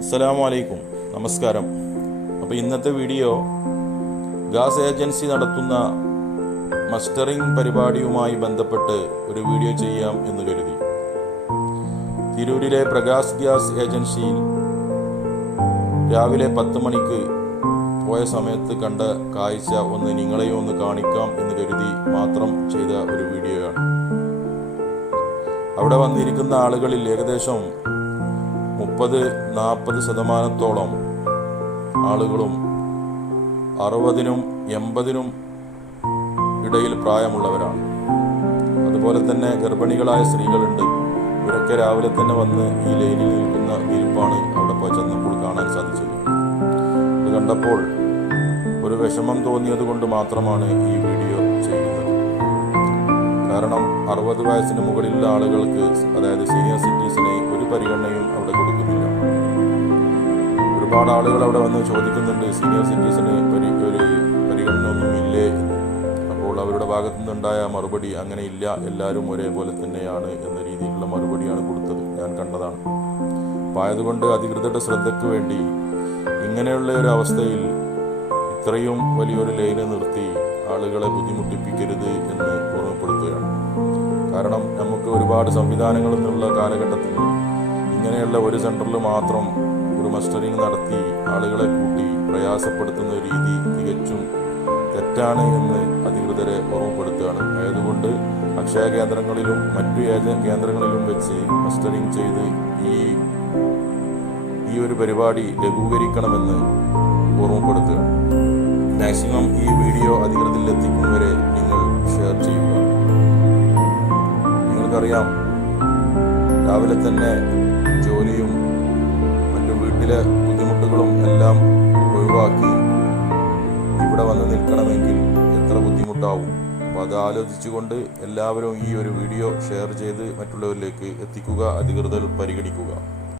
അസ്സലാമു അലൈക്കും നമസ്കാരം. അപ്പോൾ ഇന്നത്തെ വീഡിയോ ഗ്യാസ് ഏജൻസി നടത്തുന്ന മസ്റ്ററിംഗ് പരിപാടിയുമായി ബന്ധപ്പെട്ട് ഒരു വീഡിയോ ചെയ്യാം എന്ന് കരുതി. തിരൂരിലെ പ്രകാശ് ഗ്യാസ് ഏജൻസിയിൽ രാവിലെ പത്ത് മണിക്ക് പോയ സമയത്ത് കണ്ട കാഴ്ച ഒന്ന് നിങ്ങളെയും ഒന്ന് കാണിക്കാം എന്ന് കരുതി മാത്രം ചെയ്ത ഒരു വീഡിയോയാണ്. അവിടെ വന്നിരിക്കുന്ന ആളുകളിൽ ഏകദേശം മുപ്പത് നാൽപ്പത് ശതമാനത്തോളം ആളുകളും അറുപതിനും എൺപതിനും ഇടയിൽ പ്രായമുള്ളവരാണ്. അതുപോലെ തന്നെ ഗർഭിണികളായ സ്ത്രീകളുണ്ട്. ഇവരൊക്കെ രാവിലെ തന്നെ വന്ന് ഈ ലൈനിൽ നിൽക്കുന്ന ഇരിപ്പാണ് അവിടെ പോയി ചെന്നപ്പോൾ കാണാൻ സാധിച്ചത്. ഇത് കണ്ടപ്പോൾ ഒരു വിഷമം തോന്നിയത് കൊണ്ട് മാത്രമാണ് ഈ വീഡിയോ ചെയ്യുന്നത്. കാരണം അറുപത് വയസ്സിന് മുകളിലുള്ള ആളുകൾക്ക് അതായത് സീനിയർ സിറ്റിസിനെ ഒരു പരിഗണനയും അവിടെ കൊടുക്കുന്നില്ല. ഒരുപാട് ആളുകൾ അവിടെ വന്ന് ചോദിക്കുന്നുണ്ട്. സീനിയർ സിറ്റിസന് പരി ഒരു പരിഗണന ഒന്നും ഇല്ലേ എന്ന്. അപ്പോൾ അവരുടെ ഭാഗത്തു നിന്നുണ്ടായ മറുപടി അങ്ങനെ ഇല്ല എല്ലാവരും ഒരേപോലെ തന്നെയാണ് എന്ന രീതിയിലുള്ള മറുപടിയാണ് കൊടുത്തത്. ഞാൻ കണ്ടതാണ്. അപ്പോൾ ആയതുകൊണ്ട് അധികൃതരുടെ ശ്രദ്ധയ്ക്ക് വേണ്ടി ഇങ്ങനെയുള്ള ഒരു അവസ്ഥയിൽ ഇത്രയും വലിയൊരു ലൈന് നിർത്തി ആളുകളെ ബുദ്ധിമുട്ടിപ്പിക്കരുത് എന്ന് ഓർമ്മപ്പെടുത്തുകയാണ്. കാരണം നമുക്ക് ഒരുപാട് സംവിധാനങ്ങൾ എന്നുള്ള കാലഘട്ടത്തിൽ ഇങ്ങനെയുള്ള ഒരു സെന്ററിൽ മാത്രം ഒരു മസ്റ്ററിങ് നടത്തി ആളുകളെ കൂട്ടി പ്രയാസപ്പെടുത്തുന്ന രീതി തികച്ചും തെറ്റാണ് എന്ന് അധികൃതരെ ഓർമ്മപ്പെടുത്തുകയാണ്. ആയതുകൊണ്ട് അക്ഷയ കേന്ദ്രങ്ങളിലും മറ്റു കേന്ദ്രങ്ങളിലും വെച്ച് മസ്റ്ററിങ് ചെയ്ത് ഈ ഈ ഒരു പരിപാടി ലഘൂകരിക്കണമെന്ന് ഓർമ്മപ്പെടുത്തുക മാക്സിമം ഈ വീഡിയോ അധികൃതരിൽ എത്തിക്കുന്നവരെ നിങ്ങൾ ഷെയർ ചെയ്യുക. നിങ്ങൾക്കറിയാം രാവിലെ തന്നെ വീട്ടിലെ ബുദ്ധിമുട്ടുകളും എല്ലാം ഒഴിവാക്കി ഇവിടെ വന്ന് നിൽക്കണമെങ്കിൽ എത്ര ബുദ്ധിമുട്ടാവും? അപ്പോൾ അത് ആലോചിച്ചുകൊണ്ട് എല്ലാവരും ഈ ഒരു വീഡിയോ ഷെയർ ചെയ്ത് മറ്റുള്ളവരിലേക്ക് എത്തിക്കുക അധികൃതർ പരിഗണിക്കുക.